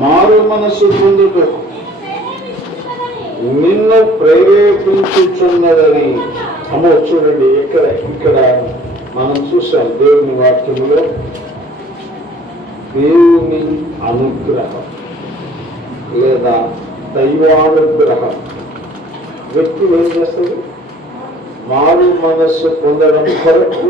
మారు మనసు పొందుతూ నిన్ను ప్రేరేపించుచున్నదని. అమ్మో చూడండి ఇక్కడ ఇక్కడ మనం చూసాం దేవుని వాక్యంలో. దేవుని అనుగ్రహం లేదా దైవానుగ్రహం. వ్యక్తి ఏం చేస్తుంది? మారు మనస్సు పొందడం కొరకు.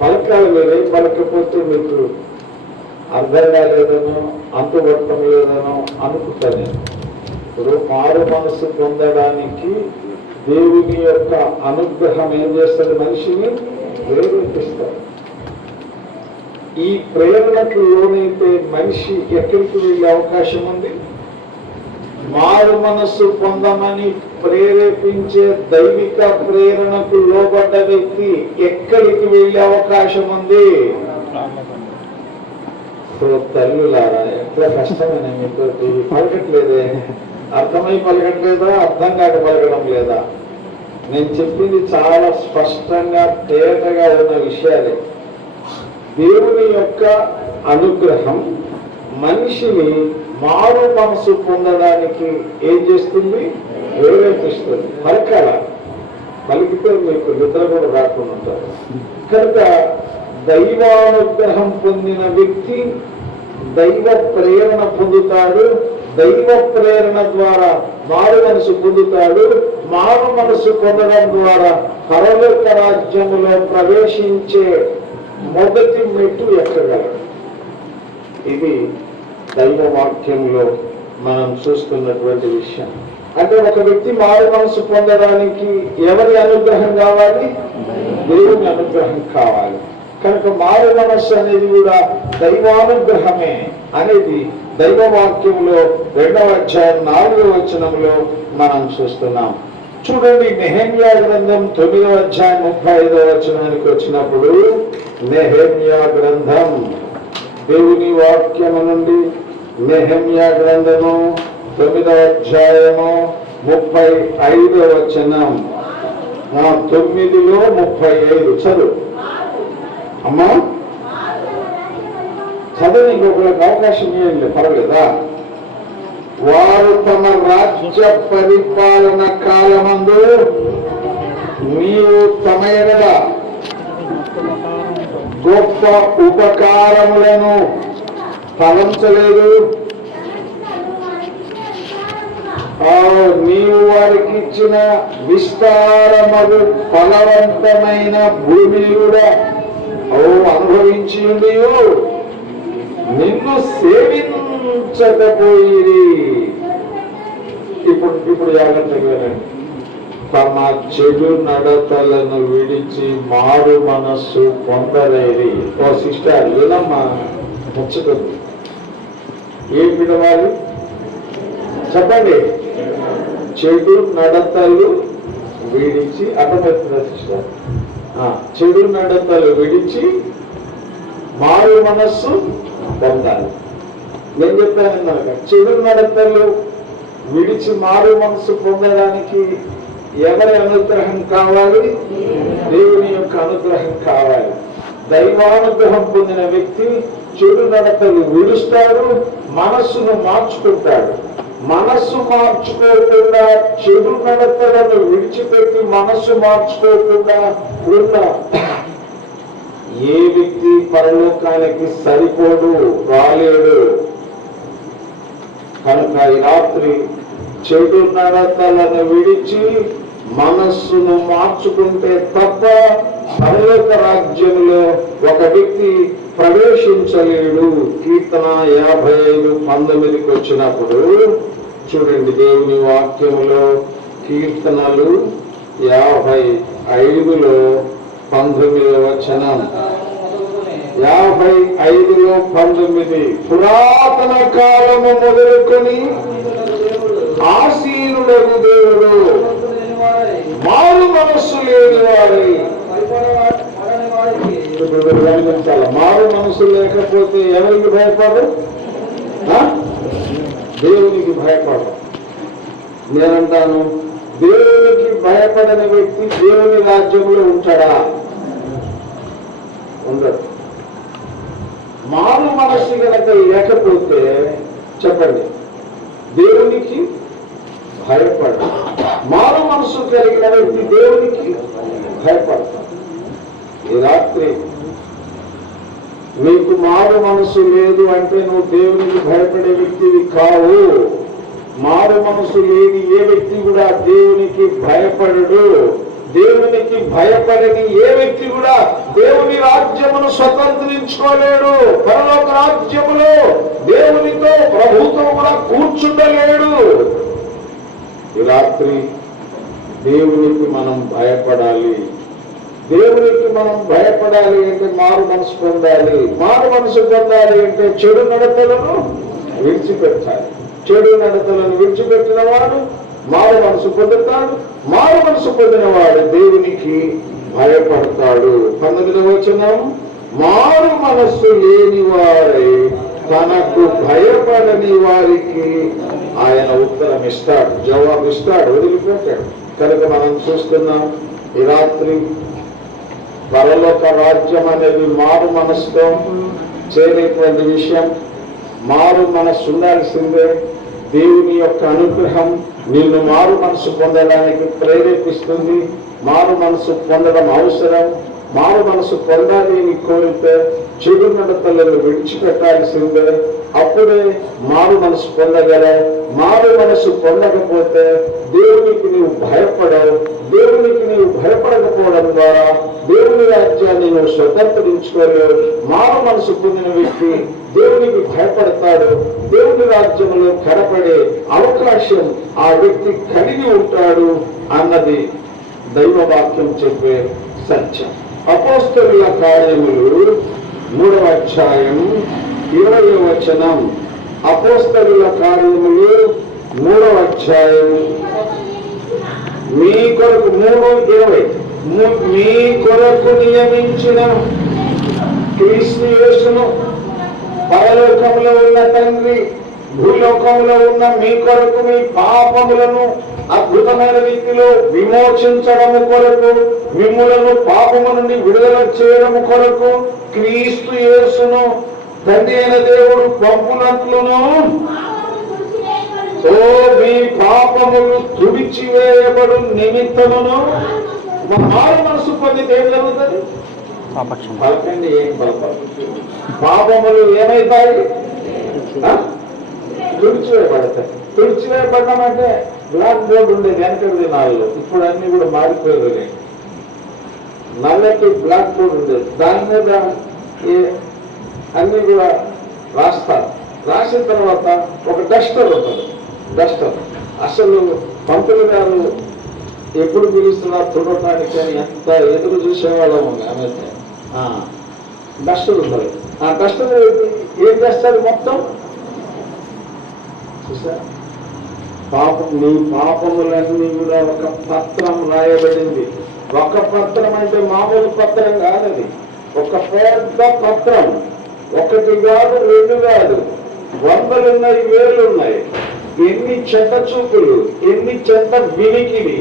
పలకాలి మీరే పలకపోతే మీకు అర్థం కాలేదనో అంతుపట్టం లేదనో అనుకుంటాను. నేను ఇప్పుడు మారు మనసు పొందడానికి దేవుని యొక్క అనుగ్రహం ఏం చేస్తుంది మనిషిని? ప్రేరేపిస్తారు ఈ ప్రేరణకు లోనైతే మనిషి ఎక్కడికి వెళ్ళే అవకాశం ఉంది? మారు మనస్సు పొందమని ప్రేరేపించే దైవిక ప్రేరణకు లోబడ్డ వ్యక్తి ఎక్కడికి వెళ్ళే అవకాశం ఉంది? సో తల్లులారా ఎట్లా కష్టమైన మీకు పలకట్లేదే అర్థమై పలకట్లేదా అర్థం కాక పలకడం లేదా? నేను చెప్పింది చాలా స్పష్టంగా తేటగా ఉన్న విషయాలే. దేవుని యొక్క అనుగ్రహం మనిషిని మారు మనసు పొందడానికి ఏం చేస్తుంది? ప్రేరేపిస్తుంది. పలకాల. పలికితే మీకు నిద్ర కూడా రాకుండా ఉంటారు. కనుక దైవానుగ్రహం పొందిన వ్యక్తి దైవ ప్రేరణ పొందుతాడు. దైవ ప్రేరణ ద్వారా మారు మనసు పొందుతాడు. మారు మనసు పొందడం ద్వారా పరలోక రాజ్యంలో ప్రవేశించే మొదటి మెట్టు ఎక్కగలడు ఇది దైవ వాక్యంలో మనం చూస్తున్నటువంటి విషయం. అంటే ఒక వ్యక్తి మారు మనసు పొందడానికి ఎవరి అనుగ్రహం కావాలి? దేవుని అనుగ్రహం కావాలి. కనుక మారు మనస్సు అనేది కూడా దైవానుగ్రహమే అనేది దైవ వాక్యంలో రెండవ అధ్యాయం నాలుగవ వచనంలో మనం చూస్తున్నాం. చూడండి నెహమ్యా గ్రంథం తొమ్మిదవ అధ్యాయం ముప్పై ఐదవ వచనానికి వచ్చినప్పుడు నెహమ్యా గ్రంథం దేవుని వాక్యము నుండి నెహమ్యా గ్రంథము తొమ్మిదవ అధ్యాయము ముప్పై ఐదవ వచనం. తొమ్మిదిలో ముప్పై ఐదు. చదువు. అమ్మా? చదివి ఇంకొకరికి అవకాశం ఇవ్వండి పర్వాలేదా? వారు తమ రాజ్య పరిపాలన కాలమందు నీవు తమ గొప్ప ఉపకారములను ఫలించలేదు. ఆ, నీవు వారికి ఇచ్చిన విస్తారమగు ఫలవంతమైన భూమి కూడా ఓ అనుభవించి నిన్ను సేవించకపోయి ఇప్పుడు ఇప్పుడు జాగ్రత్తగా వినండి తమ చెడు నడతలను విడిచి మారు మనస్సు పొందలేది ఓ సిస్టర్ ఏదమ్మా ముచ్చటుంది ఏం విడవాలి చెప్పండి. చెడు నడతలు విడిచి అర్థమవుతుందా సిస్టర్? చెడు నడతలు విడిచి మారు మనస్సు పొందాలి. నేను చెప్పాను ఇందాక చెడు నడతలు విడిచి మారు మనసు పొందడానికి ఎవరి అనుగ్రహం కావాలి? దేవుని యొక్క అనుగ్రహం కావాలి. దైవానుగ్రహం పొందిన వ్యక్తి చెడు నడతలు విడుస్తాడు మనస్సును మార్చుకుంటాడు. మనస్సు మార్చుకోకుండా చెడు నడతలను విడిచిపెట్టి మనస్సు మార్చుకోకుండా ఉన్న ఏ వ్యక్తి పరలోకానికి సరిపోడు రాలేడు. కనుక ఈ రాత్రి చెడు నడతలను విడిచి మనస్సును మార్చుకుంటే తప్ప పరలోక రాజ్యంలో ఒక వ్యక్తి ప్రవేశించలేడు. కీర్తన యాభై ఐదు పంతొమ్మిదికి వచ్చినప్పుడు చూడండి దేవుని వాక్యంలో కీర్తనలు యాభై ఐదులో పంతొమ్మిది వచనం. యాభై ఐదులో పంతొమ్మిది పురాతన కాలము మొదలుకొని ఆసీనుడగు దేవుడు. మారు మనస్సు లేని వారి ఇప్పుడు మీరు గమనించాలి మారు మనసు లేకపోతే ఎవరికి భయపడు దేవునికి భయపడు నేనంటాను దేవునికి భయపడని వ్యక్తి దేవుని రాజ్యంలో ఉంటాడా? ఉండదు. మారు మనస్సు గనక లేకపోతే చెప్పండి దేవునికి భయపడదు మారు మనసు కలిగిన వ్యక్తి దేవునికి భయపడతాడు ఈ రాత్రి మారు మనసు లేదు అంటే నువ్వు దేవునికి భయపడే వ్యక్తివి కావు. మారు మనసు లేని ఏ వ్యక్తి కూడా దేవునికి భయపడడు. దేవునికి భయపడని ఏ వ్యక్తి కూడా దేవుని రాజ్యమును స్వతంత్రించుకోలేడు. పరలోక రాజ్యములో దేవునితో ప్రభుత్వం కూడా కూర్చుండలేడు. రాత్రి దేవునికి మనం భయపడాలి. దేవునికి మనం భయపడాలి అంటే మారు మనసు పొందాలి. మారు మనసు పొందాలి అంటే చెడు నడతలను విడిచిపెట్టాలి. చెడు నడతలను విడిచిపెట్టిన వాడు మారు మనసు పొందుతాడు. మారు మనసు పొందిన వాడు దేవునికి భయపడతాడు. పంతొమ్మిదవ వచనం మారు మనస్సు లేని వారై తనకు భయపడని వారికి ఆయన ఉత్తరం ఇస్తాడు జవాబు ఇస్తాడు వదిలిపెట్టాడు. కనుక మనం చూస్తున్నాం ఈ రాత్రి పరలోక రాజ్యం అనేది మారు మనసుతో చేరేటువంటి విషయం. మారు మనసు ఉండాల్సిందే. దేవుని యొక్క అనుగ్రహం నిన్ను మారు మనసు పొందడానికి ప్రేరేపిస్తుంది. మారు మనసు పొందడం అవసరం. మారు మనసు పొందాలి అని కోరితే చెడు నడతలను విడిచిపెట్టాల్సిందే. అప్పుడే మారు మనసు పొందగలవు మారు మనసు పొందకపోతే దేవునికి నీవు భయపడవు. దేవునికి నీవు భయపడకపోవడం ద్వారా దేవుని రాజ్యాన్ని నువ్వు స్వతంత్రించుకోలేవు. మారు మనసు పొందిన వ్యక్తి దేవునికి భయపడతాడు. దేవుని రాజ్యంలో కనపడే అవకాశం ఆ వ్యక్తి కలిగి ఉంటాడు అన్నది దైవవాక్యం చెప్పే సత్యం అపోస్తుల కార్యములు మూడవ అధ్యాయం ఇరవై వచనం. అపోస్తలుల కార్యములు మూడవ అధ్యాయం. మీ కొరకు మూడు ఇరవై. మీ కొరకు నియమించిన క్రీస్తు యేసును పరలోకంలో ఉన్న తండ్రి భూలోకంలో ఉన్న మీ కొరకు మీ పాపములను అద్భుతమైన రీతిలో విమోచించడము కొరకు మిమ్ములను పాపము నుండి విడుదల చేయడము కొరకు క్రీస్తు యేసును తండ్రి అయిన దేవుడు పంపునట్లును. ఓ మీ పాపములు తుడిచివేయబడు నిమిత్తమును మారు మనసు పలకండి ఏం పలకం పాపములు ఏమైతాయి? తుడిచివేయబడతాయి. తుడిచివేయబడడం అంటే బ్లాక్ బోర్డ్ ఉండేది వెనకటి దినాల్లో ఇప్పుడు అన్ని కూడా మారిపోయారు నల్లటి బ్లాక్ బోర్డ్ ఉండేది దాని మీద ఏ- అన్ని కూడా రాస్తారు. రాసిన తర్వాత ఒక డస్టర్ ఉంటుంది. డస్టర్. అసలు పంతులు గారు ఎప్పుడు పిలుస్తున్నారు చూడటానికి అని ఎంత ఎదురు చూసేవాళ్ళం ఆమె డస్టర్ ఉంటుంది. ఆ డస్టర్ ఏం చేస్తారు మొత్తం? చూసా? పాపం నీ పాపములన్నీ కూడా ఒక పత్రం రాయబడింది. ఒక పత్రం అంటే మామూలు పత్రం కాదది ఒక పెద్ద పత్రం. ఒకటి కాదు రెండు కాదు. వందలు ఉన్నాయి వేలు ఉన్నాయి ఎన్ని చెడ్డ చూపులు ఎన్ని చెడ్డ వినికిడి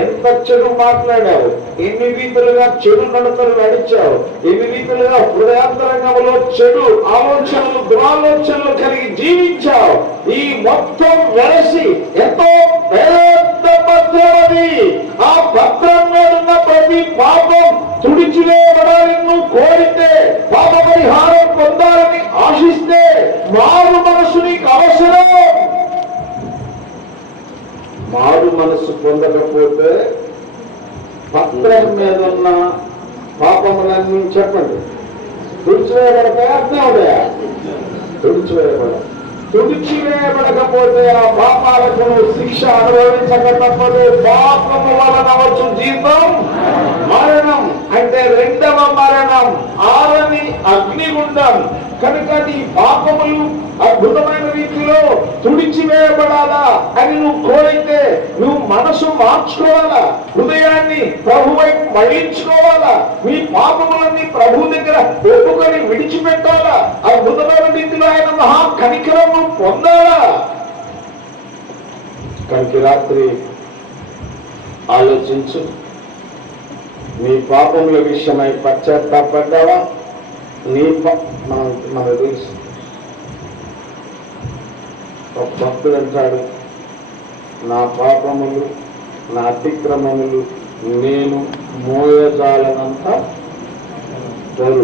ఎంత చెడు మాట్లాడావు ఎన్ని రీతులుగా చెడు నడతలు నడిచావు ఎన్ని రీతులుగా హృదయాంతరంగంలో చెడు ఆలోచనలు దురాలోచనలు కలిగి జీవించావు ఈ మొత్తం వెలసి ఎంతో పెద్ద పత్రమది. ఆ పత్రంలో ఉన్న ప్రతి పాపం తుడిచివేయబడాలని నువ్వు కోరితే పాప పరిహారం పొందాలని ఆశిస్తే మారు మనసు నీకు అవసరం. మారు మనసు పొందకపోతే పత్రం మీద ఉన్న పాపములన్నీ చెప్పండి. తుడిచివేయబడతాయా అర్థం అవుతాయా తుడిచివేయబడ. తుడిచివేయబడకపోతే ఆ పాపాలకు శిక్ష అనుభవించక తప్పదు. పాపము వలన వచ్చు జీతం మరణం. అంటే రెండవ మరణం. ఆరని అగ్నిగుండం. కనుక నీ పాపములు అద్భుతమైన రీతిలో తుడిచివేయబడాలా అని నువ్వు కోరిక నువ్వు మనసు మార్చుకోవాలా? హృదయాన్ని ప్రభు వైపు మళ్ళించుకోవాలా? మీ పాపములన్నీ ప్రభు దగ్గర ఒప్పుకొని విడిచిపెట్టాలా? అద్భుతమైన రీతిలో ఆయన మహా కనికరము పొందాలా? కనుక రాత్రి ఆలోచించు. నీ పాపముల విషయమై పశ్చాత్తాపడ్డావా? నీ మన మన తెలుసు ఒక భక్తుడు అంటాడు నా పాపములు నా అతిక్రమములు నేను మోయజాలనంత బరువు